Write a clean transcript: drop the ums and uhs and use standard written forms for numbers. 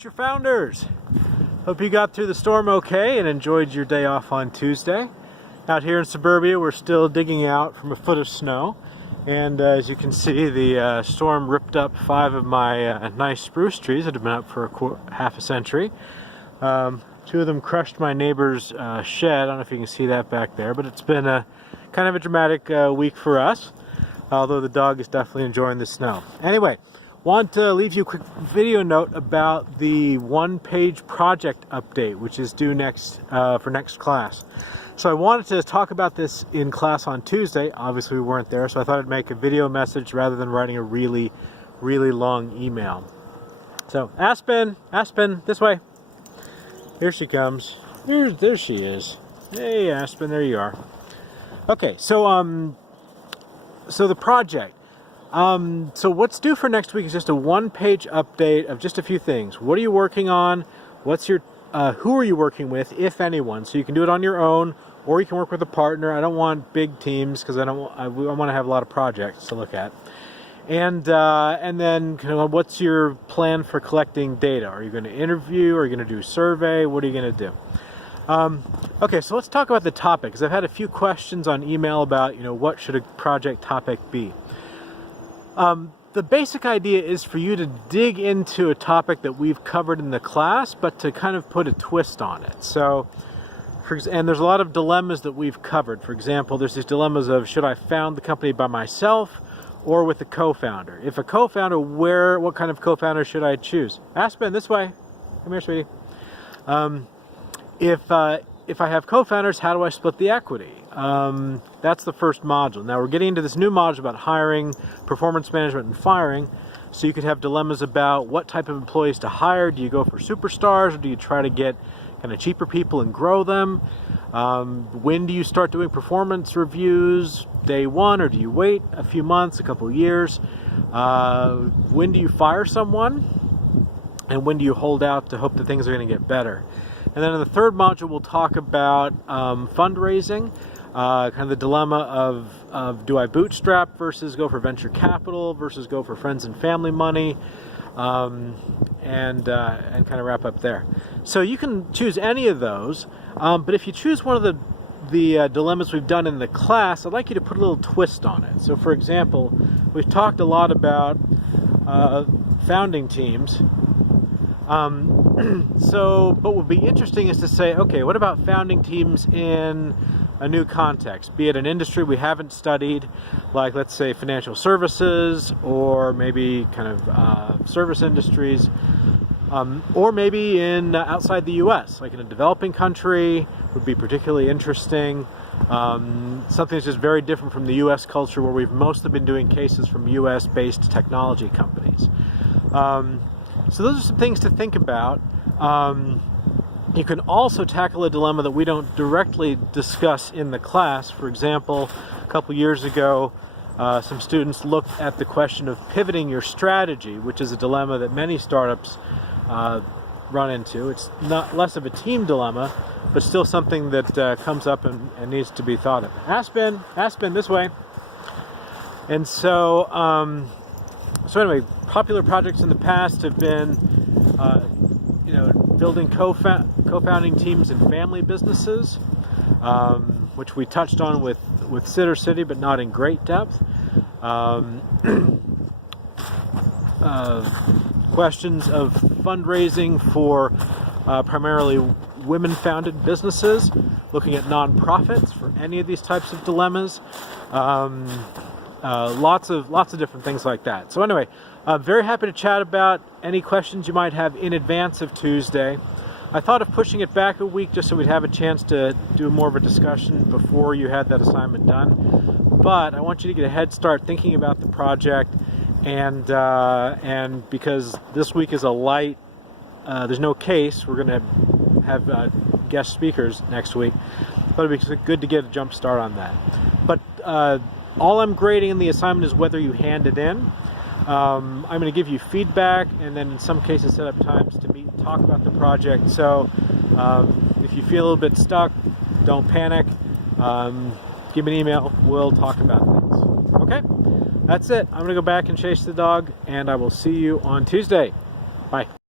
Future Founders! Hope you got through the storm okay and enjoyed your day off on Tuesday. Out here in suburbia, we're still digging out from a foot of snow, and as you can see, the storm ripped up 5 of my nice spruce trees that have been up for half a century. 2 of them crushed my neighbor's shed. I don't know if you can see that back there, but it's been a kind of a dramatic week for us, although the dog is definitely enjoying the snow. Anyway, want to leave you a quick video note about the one-page project update, which is due next for next class. So I wanted to talk about this in class on Tuesday. Obviously we weren't there, so I thought I'd make a video message rather than writing a really long email. So Aspen, this way. Here she comes. There she is. Hey Aspen, there you are. Okay, so so the project. So what's due for next week is just a one-page update of just a few things. What are you working on? What's your who are you working with, if anyone? So you can do it on your own, or you can work with a partner. I don't want big teams because I want to have a lot of projects to look at. And then kind of what's your plan for collecting data? Are you going to interview? Are you going to do a survey? What are you going to do? Okay, so let's talk about the topic, because I've had a few questions on email about, what should a project topic be. The basic idea is for you to dig into a topic that we've covered in the class, but to kind of put a twist on it. So, and there's a lot of dilemmas that we've covered. For example, there's these dilemmas of, should I found the company by myself or with a co-founder? If a co-founder, what kind of co-founder should I choose? Aspen, this way. Come here, sweetie. If I have co-founders, how do I split the equity? That's the first module. Now we're getting into this new module about hiring, performance management, and firing. So you could have dilemmas about what type of employees to hire. Do you go for superstars, or do you try to get kind of cheaper people and grow them? When do you start doing performance reviews? Day one, or do you wait a few months, a couple of years? When do you fire someone? And when do you hold out to hope that things are going to get better? And then in the third module, we'll talk about fundraising, kind of the dilemma of do I bootstrap versus go for venture capital versus go for friends and family money, and kind of wrap up there. So you can choose any of those, but if you choose one of the dilemmas we've done in the class, I'd like you to put a little twist on it. So for example, we've talked a lot about founding teams. So, what would be interesting is to say, okay, what about founding teams in a new context, be it an industry we haven't studied, like let's say financial services, or maybe kind of service industries, or maybe in outside the U.S., like in a developing country would be particularly interesting. Something that's just very different from the U.S. culture, where we've mostly been doing cases from U.S.-based technology companies. So those are some things to think about. You can also tackle a dilemma that we don't directly discuss in the class. For example, a couple years ago, some students looked at the question of pivoting your strategy, which is a dilemma that many startups run into. It's not less of a team dilemma, but still something that comes up and needs to be thought of. Aspen, this way. And so, so anyway, popular projects in the past have been, building co-founding teams in family businesses, which we touched on with Sittercity, but not in great depth. Questions of fundraising for primarily women-founded businesses, looking at nonprofits for any of these types of dilemmas. Lots of different things like that. So anyway, very happy to chat about any questions you might have in advance of Tuesday. I thought of pushing it back a week just so we'd have a chance to do more of a discussion before you had that assignment done. But I want you to get a head start thinking about the project, and because this week is a light, there's no case. We're going to have guest speakers next week, but it'd be good to get a jump start on that. But all I'm grading in the assignment is whether you hand it in. I'm going to give you feedback, and then in some cases set up times to meet and talk about the project. So if you feel a little bit stuck, don't panic. Give me an email. We'll talk about things. Okay? That's it. I'm going to go back and chase the dog, and I will see you on Tuesday. Bye.